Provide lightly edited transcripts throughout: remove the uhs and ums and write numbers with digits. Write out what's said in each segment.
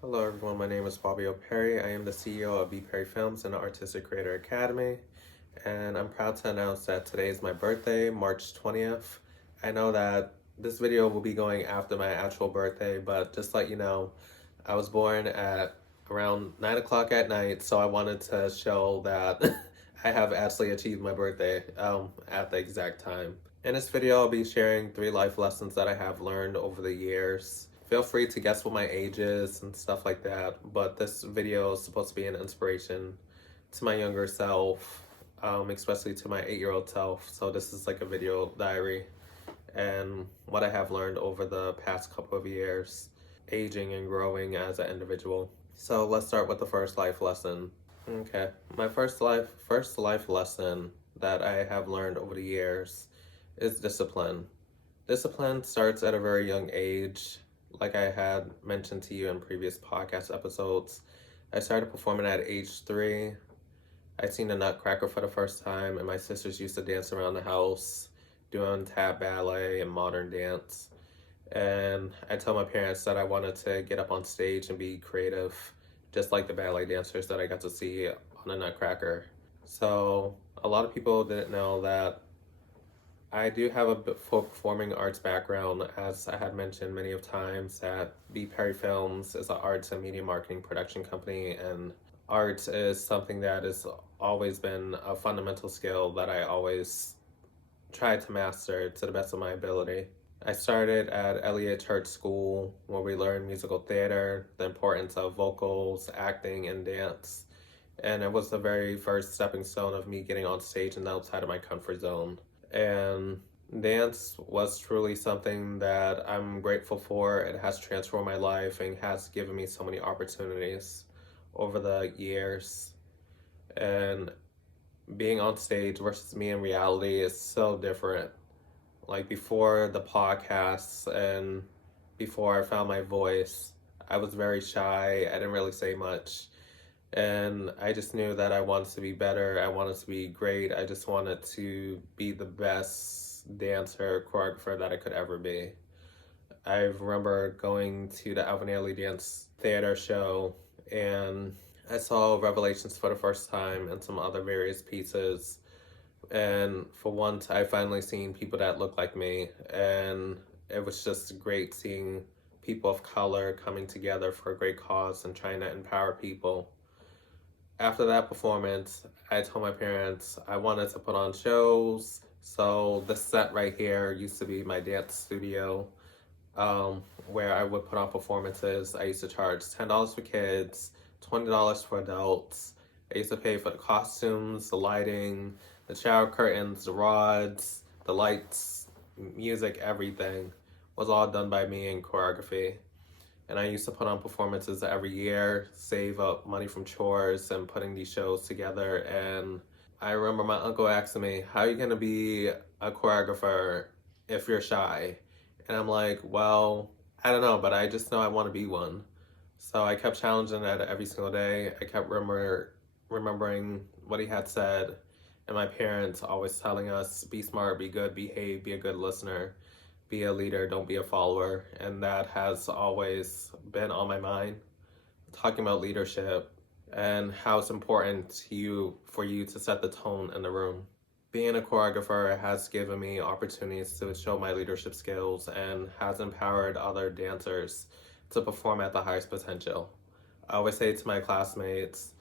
Hello everyone, my name is Bobby O'Perry. I am the CEO of BPerryFilms and the Artistic Creator Academy, and I'm proud to announce that today is my birthday, March 20th. I know that this video will be going after my actual birthday, but just to let you know, I was born at around 9 o'clock at night, so I wanted to show that I have actually achieved my birthday at the exact time. In this video, I'll be sharing 3 life lessons that I have learned over the years. Feel free to guess what my age is and stuff like that, but this video is supposed to be an inspiration to my younger self, especially to my 8-year-old self. So this is like a video diary and what I have learned over the past couple of years, aging and growing as an individual. So let's start with the first life lesson. Okay, my first life lesson that I have learned over the years is discipline. Discipline starts at a very young age. Like I had mentioned to you in previous podcast episodes, I started performing at age 3. I'd seen the Nutcracker for the first time, and my sisters used to dance around the house doing tap ballet and modern dance. And I told my parents that I wanted to get up on stage and be creative, just like the ballet dancers that I got to see on the Nutcracker. So a lot of people didn't know that I do have a performing arts background, as I had mentioned many of times that BPerryFilms is an arts and media marketing production company, and art is something that has always been a fundamental skill that I always tried to master to the best of my ability. I started at Elliott Church School, where we learned musical theater, the importance of vocals, acting, and dance. And it was the very first stepping stone of me getting on stage and outside of my comfort zone. And dance was truly something that I'm grateful for. It has transformed my life and has given me so many opportunities over the years. And being on stage versus me in reality is so different. Like before the podcasts and before I found my voice, I was very shy. I didn't really say much. And I just knew that I wanted to be better. I wanted to be great. I just wanted to be the best dancer, choreographer that I could ever be. I remember going to the Alvin Ailey Dance Theater show, and I saw Revelations for the first time and some other various pieces. And for once, I finally seen people that look like me, and it was just great seeing people of color coming together for a great cause and trying to empower people. After that performance, I told my parents I wanted to put on shows. So this set right here used to be my dance studio, where I would put on performances. I used to charge $10 for kids, $20 for adults. I used to pay for the costumes, the lighting, the shower curtains, the rods, the lights, music, everything was all done by me in choreography. And I used to put on performances every year, save up money from chores and putting these shows together. And I remember my uncle asking me, how are you going to be a choreographer if you're shy? And I'm like, well, I don't know, but I just know I want to be one. So I kept challenging that every single day. I kept remembering what he had said. And my parents always telling us, be smart, be good, behave, be a good listener. Be a leader, don't be a follower. And that has always been on my mind. Talking about leadership and how it's important for you to set the tone in the room. Being a choreographer has given me opportunities to show my leadership skills and has empowered other dancers to perform at the highest potential. I always say to my classmates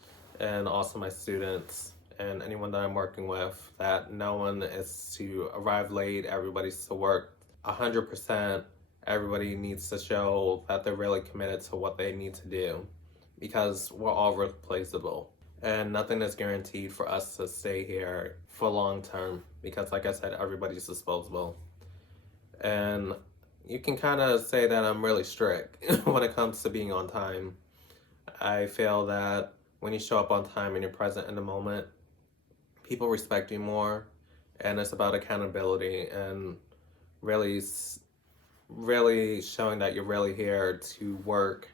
and also my students and anyone that I'm working with that no one is to arrive late, everybody's to work 100%. Everybody needs to show that they're really committed to what they need to do, because we're all replaceable and nothing is guaranteed for us to stay here for long term, because like I said, everybody's disposable. And you can kind of say that I'm really strict when it comes to being on time. I feel that when you show up on time and you're present in the moment, people respect you more, and it's about accountability and really showing that you're really here to work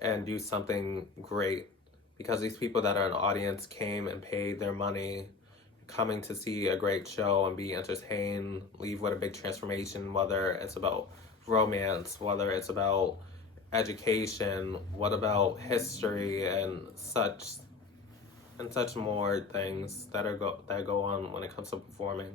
and do something great, because these people that are in the audience came and paid their money coming to see a great show and be entertained, leave with a big transformation, whether it's about romance, whether it's about education? What about history and such more things that go on when it comes to performing,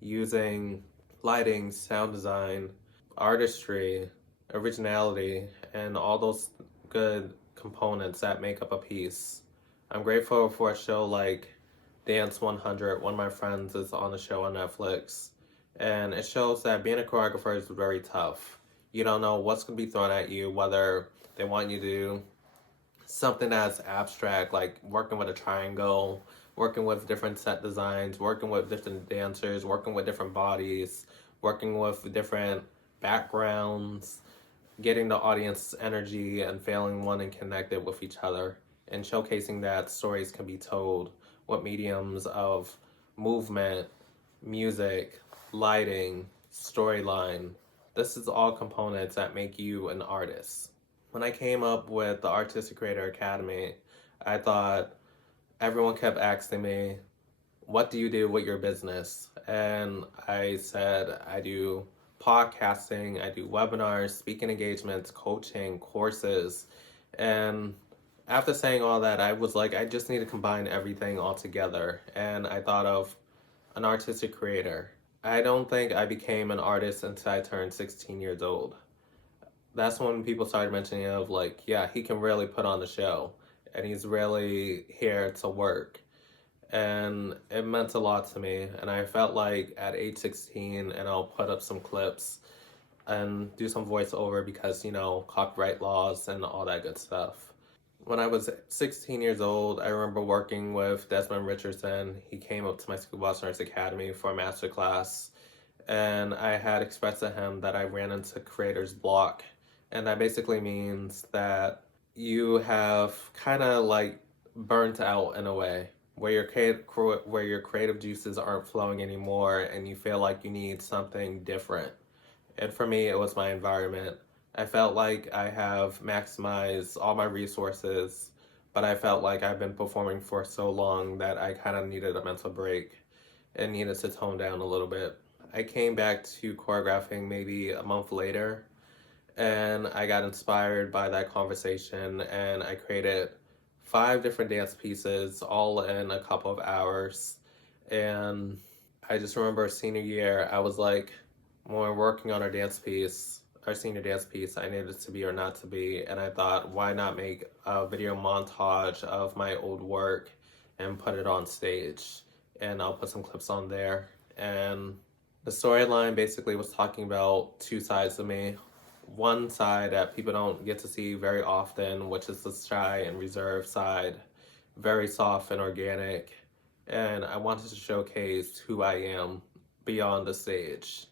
using lighting, sound design, artistry, originality, and all those good components that make up a piece. I'm grateful for a show like Dance 100. One of my friends is on the show on Netflix, and it shows that being a choreographer is very tough. You don't know what's going to be thrown at you, whether they want you to do something that's abstract, like working with a triangle, working with different set designs, working with different dancers, working with different bodies, working with different backgrounds, getting the audience's energy and feeling one and connected with each other, and showcasing that stories can be told with mediums of movement, music, lighting, storyline. This is all components that make you an artist. When I came up with the Artistic Creator Academy, I thought everyone kept asking me, what do you do with your business? And I said, I do podcasting, I do webinars, speaking engagements, coaching, courses. And after saying all that, I was like, I just need to combine everything all together. And I thought of an artistic creator. I don't think I became an artist until I turned 16 years old. That's when people started mentioning of like, yeah, he can really put on the show and he's really here to work. And it meant a lot to me. And I felt like at age 16, and I'll put up some clips and do some voiceover because, copyright laws and all that good stuff. When I was 16 years old, I remember working with Desmond Richardson. He came up to my School Boss Nurse Academy for a master class. And I had expressed to him that I ran into creator's block. And that basically means that you have kind of like burnt out in a way where your creative juices aren't flowing anymore and you feel like you need something different. And for me, it was my environment. I felt like I have maximized all my resources, but I felt like I've been performing for so long that I kind of needed a mental break and needed to tone down a little bit. I came back to choreographing maybe a month later, and I got inspired by that conversation, and I created 5 different dance pieces all in a couple of hours. And I just remember senior year, I was like, when we're working on our senior dance piece, I needed to be or not to be. And I thought, why not make a video montage of my old work and put it on stage? And I'll put some clips on there. And the storyline basically was talking about 2 sides of me. One side that people don't get to see very often, which is the shy and reserved side, very soft and organic. And I wanted to showcase who I am beyond the stage.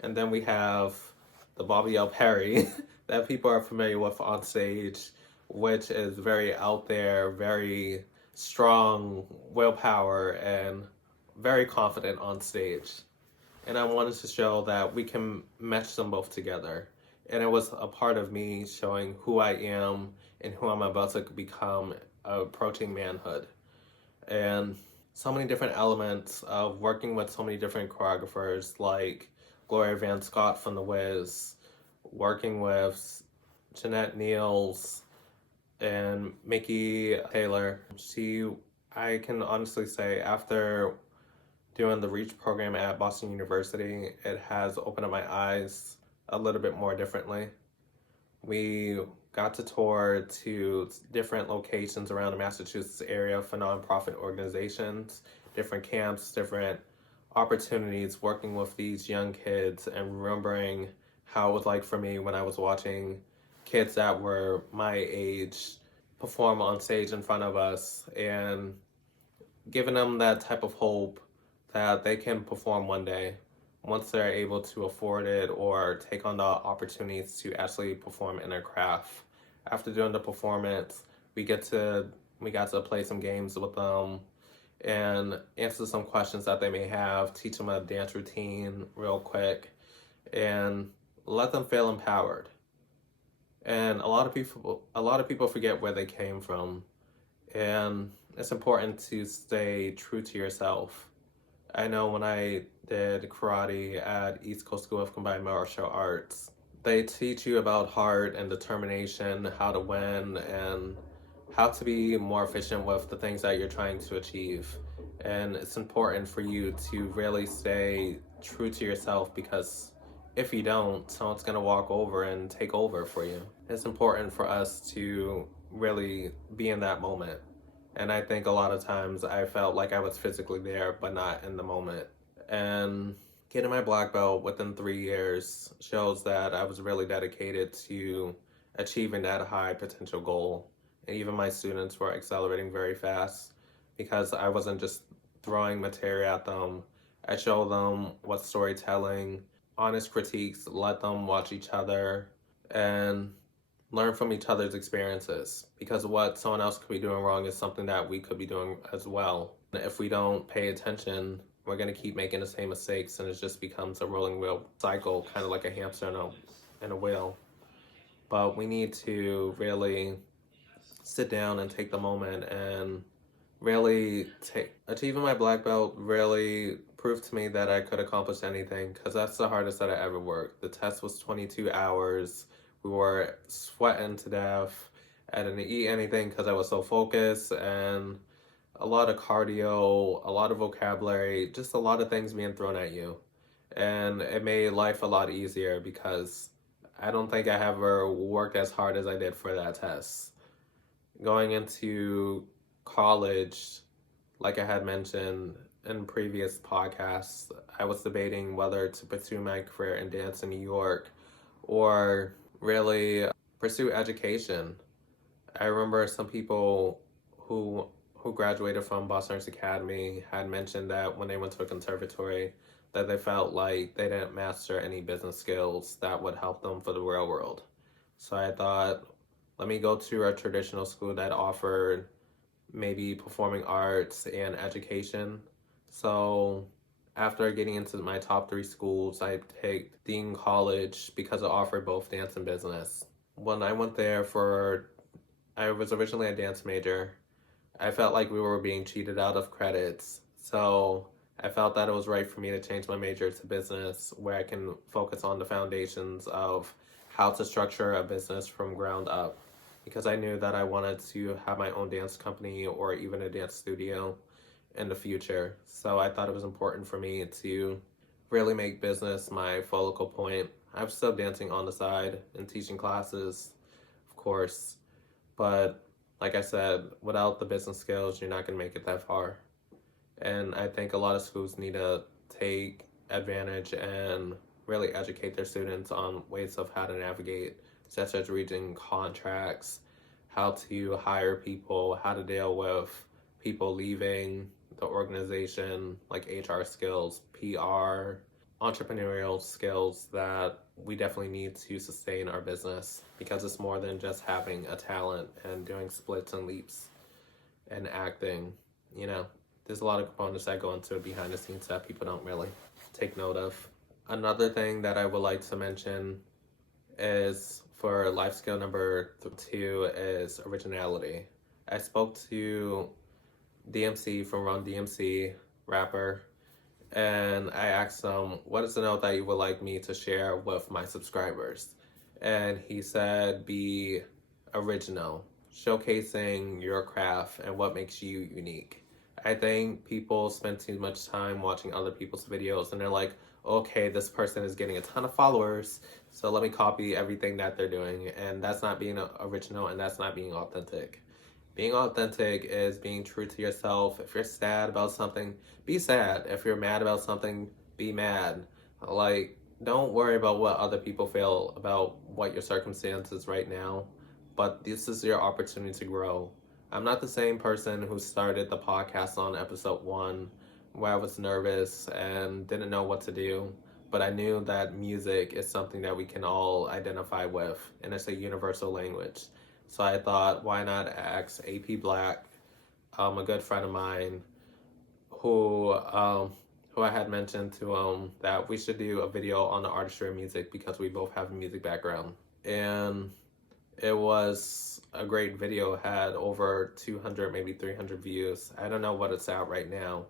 And then we have the Bobby L. Perry that people are familiar with on stage, which is very out there, very strong willpower, and very confident on stage. And I wanted to show that we can mesh them both together. And it was a part of me showing who I am and who I'm about to become approaching manhood. And so many different elements of working with so many different choreographers like Gloria Van Scott from The Wiz, working with Jeanette Niels and Mickey Taylor. I can honestly say, after doing the REACH program at Boston University, it has opened up my eyes a little bit more differently. We got to tour to different locations around the Massachusetts area for nonprofit organizations, different camps, different opportunities, working with these young kids and remembering how it was like for me when I was watching kids that were my age perform on stage in front of us, and giving them that type of hope that they can perform one day once they're able to afford it or take on the opportunities to actually perform in their craft. After doing the performance, we got to play some games with them and answer some questions that they may have, teach them a dance routine real quick, and let them feel empowered. And a lot of people forget where they came from, and it's important to stay true to yourself. I know when I did karate at East Coast School of Combined Martial Arts, They teach you about heart and determination, how to win, and how to be more efficient with the things that you're trying to achieve. And it's important for you to really stay true to yourself, because if you don't, someone's going to walk over and take over for you. It's important for us to really be in that moment. And I think a lot of times I felt like I was physically there, but not in the moment. And getting my black belt within 3 years shows that I was really dedicated to achieving that high potential goal. And even my students were accelerating very fast, because I wasn't just throwing material at them. I showed them what storytelling, honest critiques, let them watch each other and learn from each other's experiences, because what someone else could be doing wrong is something that we could be doing as well. If we don't pay attention, we're going to keep making the same mistakes, and it just becomes a rolling wheel cycle, kind of like a hamster in a wheel. But we need to really sit down and take the moment and really achieving my black belt really proved to me that I could accomplish anything, because that's the hardest that I ever worked. The test was 22 hours. We were sweating to death. I didn't eat anything because I was so focused, and a lot of cardio, a lot of vocabulary, just a lot of things being thrown at you. And it made life a lot easier, because I don't think I ever worked as hard as I did for that test. Going into college, like I had mentioned in previous podcasts, I was debating whether to pursue my career in dance in New York or really pursue education. I remember some people who graduated from Boston Arts Academy had mentioned that when they went to a conservatory, that they felt like they didn't master any business skills that would help them for the real world. So I thought, let me go to a traditional school that offered maybe performing arts and education. So after getting into my top 3 schools, I picked Dean College because it offered both dance and business. When I went there I was originally a dance major. I felt like we were being cheated out of credits. So I felt that it was right for me to change my major to business, where I can focus on the foundations of how to structure a business from ground up, because I knew that I wanted to have my own dance company or even a dance studio in the future. So I thought it was important for me to really make business my focal point. I'm still dancing on the side and teaching classes, of course, but like I said, without the business skills, you're not going to make it that far. And I think a lot of schools need to take advantage and really educate their students on ways of how to navigate, such as reading contracts, how to hire people, how to deal with people leaving the organization, like HR skills, PR, entrepreneurial skills that we definitely need to sustain our business, because it's more than just having a talent and doing splits and leaps and acting. There's a lot of components that go into it behind the scenes that people don't really take note of. Another thing that I would like to mention is, for life skill number 2, is originality. I spoke to DMC from Run DMC, rapper, and I asked him, what is the note that you would like me to share with my subscribers? And he said, be original, showcasing your craft and what makes you unique. I think people spend too much time watching other people's videos, and they're like, okay, this person is getting a ton of followers, so let me copy everything that they're doing. And that's not being original, and that's not being authentic. Being authentic is being true to yourself. If you're sad about something, be sad. If you're mad about something, be mad. Don't worry about what other people feel about what your circumstances right now, but this is your opportunity to grow. I'm not the same person who started the podcast on episode 1, where I was nervous and didn't know what to do, but I knew that music is something that we can all identify with, and it's a universal language. So I thought, why not ask AP Black, a good friend of mine, who I had mentioned to that we should do a video on the artistry of music, because we both have a music background. And it was a great video, had over 200, maybe 300 views. I don't know what it's at right now,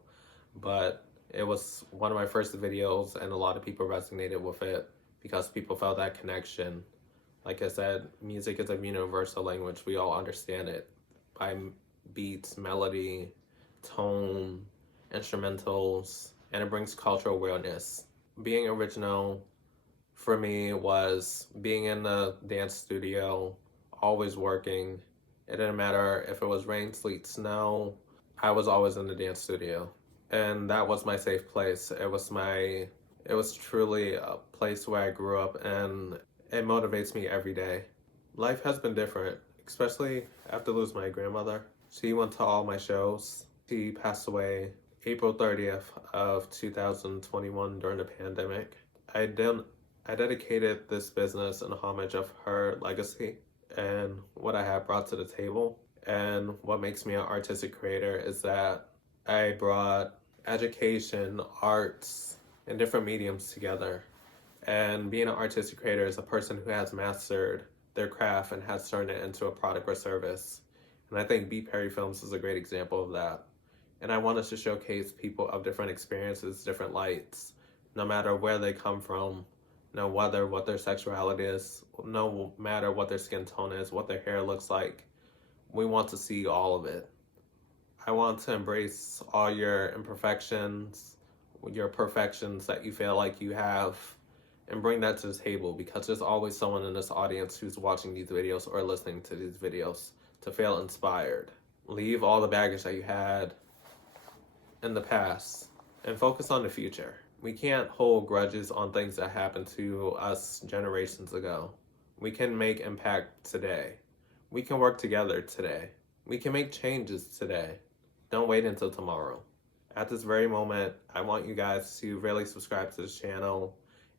but it was one of my first videos, and a lot of people resonated with it, because people felt that connection. Like I said, music is a universal language. We all understand it by beats, melody, tone, instrumentals, and it brings cultural awareness. Being original for me was being in the dance studio, always working. It didn't matter if it was rain, sleet, snow, I was always in the dance studio. And that was my safe place. It was truly a place where I grew up, and it motivates me every day. Life has been different, especially after losing my grandmother. She went to all my shows. She passed away April 30th of 2021 during the pandemic. I dedicated this business in homage of her legacy and what I have brought to the table. And what makes me an artistic creator is that I brought education, arts, and different mediums together. And being an artistic creator is a person who has mastered their craft and has turned it into a product or service. And I think BPerryFilms is a great example of that. And I want us to showcase people of different experiences, different lights, no matter where they come from, no matter what their sexuality is, no matter what their skin tone is, what their hair looks like. We want to see all of it. I want to embrace all your imperfections, your perfections that you feel like you have, and bring that to the table, because there's always someone in this audience who's watching these videos or listening to these videos to feel inspired. Leave all the baggage that you had in the past and focus on the future. We can't hold grudges on things that happened to us generations ago. We can make impact today. We can work together today. We can make changes today. Don't wait until tomorrow. At this very moment, I want you guys to really subscribe to this channel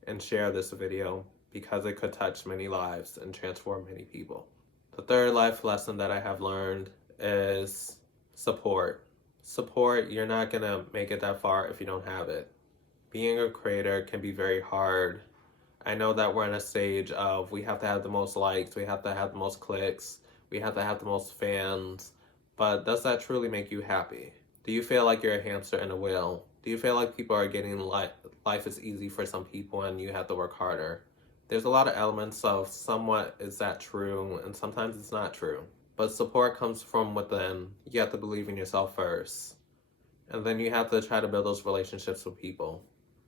and share this video, because it could touch many lives and transform many people. The third life lesson that I have learned is support. Support, you're not gonna make it that far if you don't have it. Being a creator can be very hard. I know that we're in a stage of we have to have the most likes, we have to have the most clicks, we have to have the most fans, but does that truly make you happy? Do you feel like you're a hamster in a wheel? Do you feel like people are getting life is easy for some people and you have to work harder? There's a lot of elements of somewhat is that true, and sometimes it's not true. But support comes from within. You have to believe in yourself first. And then you have to try to build those relationships with people.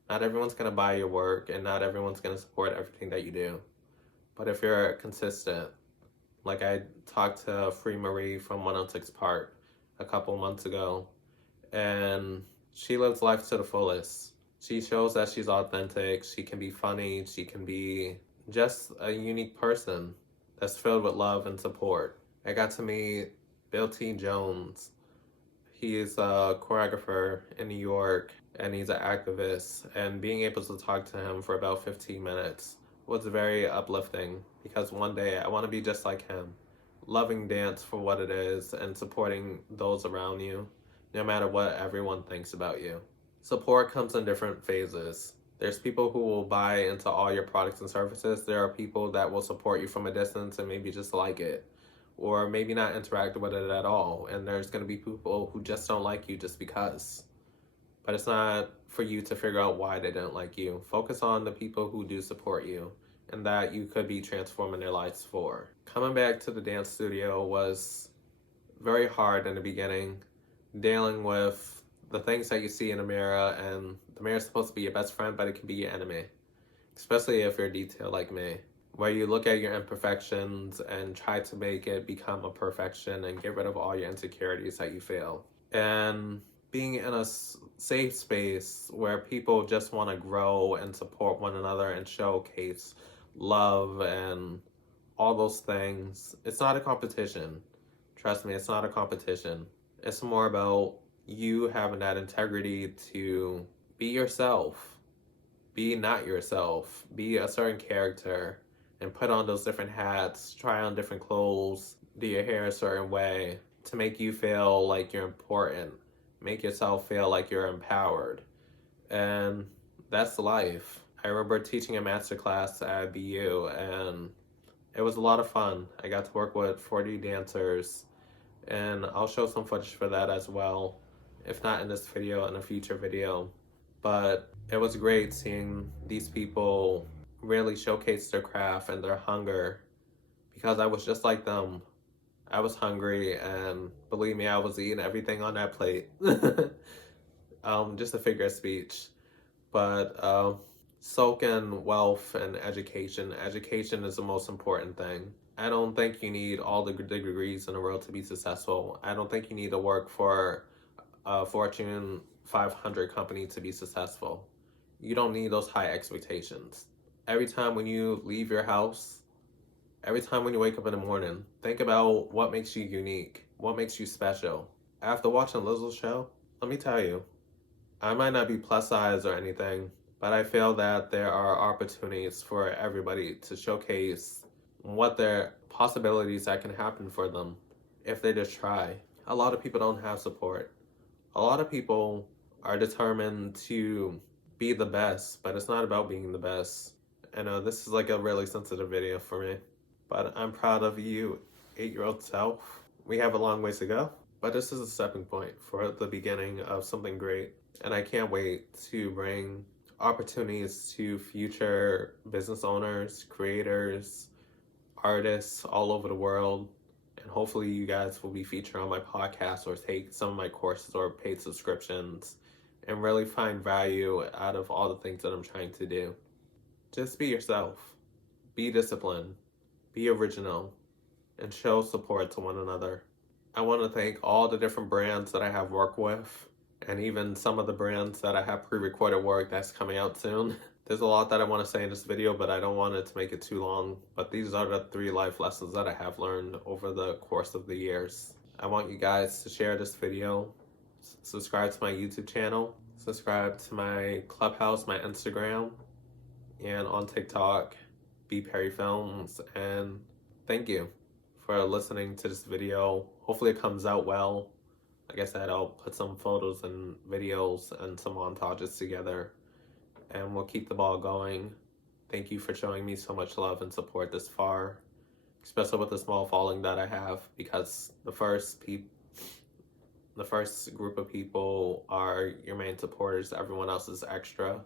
Not everyone's going to buy your work, and not everyone's going to support everything that you do. But if you're consistent, like I talked to Free Marie from 106 Park a couple months ago, and she lives life to the fullest. She shows that she's authentic, she can be funny, she can be just a unique person that's filled with love and support. I got to meet Bill T. Jones. He's a choreographer in New York, and he's an activist, and being able to talk to him for about 15 minutes was very uplifting, because one day I want to be just like him, loving dance for what it is and supporting those around you, no matter what everyone thinks about you. Support comes in different phases. There's people who will buy into all your products and services. There are people that will support you from a distance and maybe just like it, or maybe not interact with it at all. And there's going to be people who just don't like you just because. But it's not for you to figure out why they didn't like you. Focus on the people who do support you and that you could be transforming their lives for. Coming back to the dance studio was very hard in the beginning, dealing with the things that you see in the mirror, and the mirror is supposed to be your best friend, but it can be your enemy, especially if you're detailed like me, where you look at your imperfections and try to make it become a perfection and get rid of all your insecurities that you feel. And being in a safe space where people just want to grow and support one another and showcase love and all those things. It's not a competition. Trust me, it's not a competition. It's more about you having that integrity to be yourself, be not yourself, be a certain character, and put on those different hats, try on different clothes, do your hair a certain way to make you feel like you're important, make yourself feel like you're empowered. And that's life. I remember teaching a master class at BU, and it was a lot of fun. I got to work with 40 dancers, and I'll show some footage for that as well, if not in this video, in a future video. But it was great seeing these people really showcase their craft and their hunger, because I was just like them. I was hungry, and believe me, I was eating everything on that plate. Just a figure of speech. But soak in wealth and education. Education is the most important thing. I don't think you need all the degrees in the world to be successful. I don't think you need to work for a Fortune 500 company to be successful. You don't need those high expectations. Every time when you leave your house, every time when you wake up in the morning, think about what makes you unique, what makes you special. After watching Lizzo's show, let me tell you, I might not be plus size or anything, but I feel that there are opportunities for everybody to showcase what their possibilities that can happen for them if they just try. A lot of people don't have support. A lot of people are determined to be the best, but it's not about being the best. I know this is like a really sensitive video for me, but I'm proud of you, 8-year-old self. We have a long ways to go, but this is a stepping point for the beginning of something great. And I can't wait to bring opportunities to future business owners, creators, artists all over the world. And hopefully you guys will be featured on my podcast or take some of my courses or paid subscriptions and really find value out of all the things that I'm trying to do. Just be yourself. Be disciplined. Be original. And show support to one another. I want to thank all the different brands that I have worked with, and even some of the brands that I have pre-recorded work that's coming out soon. There's a lot that I want to say in this video, but I don't want it to make it too long. But these are the 3 life lessons that I have learned over the course of the years. I want you guys to share this video, subscribe to my YouTube channel, subscribe to my Clubhouse, my Instagram, and on TikTok, BPerryFilms, and thank you for listening to this video. Hopefully it comes out well. Like I said, I'll put some photos and videos and some montages together, and we'll keep the ball going. Thank you for showing me so much love and support this far, especially with the small following that I have, because the first group of people are your main supporters. Everyone else is extra.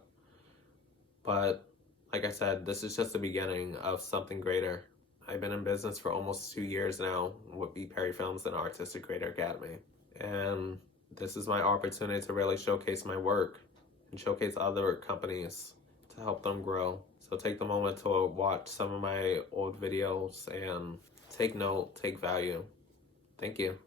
But like I said, this is just the beginning of something greater. I've been in business for almost 2 years now with BPerryFilms and Artistic Creator Academy. And this is my opportunity to really showcase my work and showcase other companies to help them grow. So take the moment to watch some of my old videos and take note, take value. Thank you.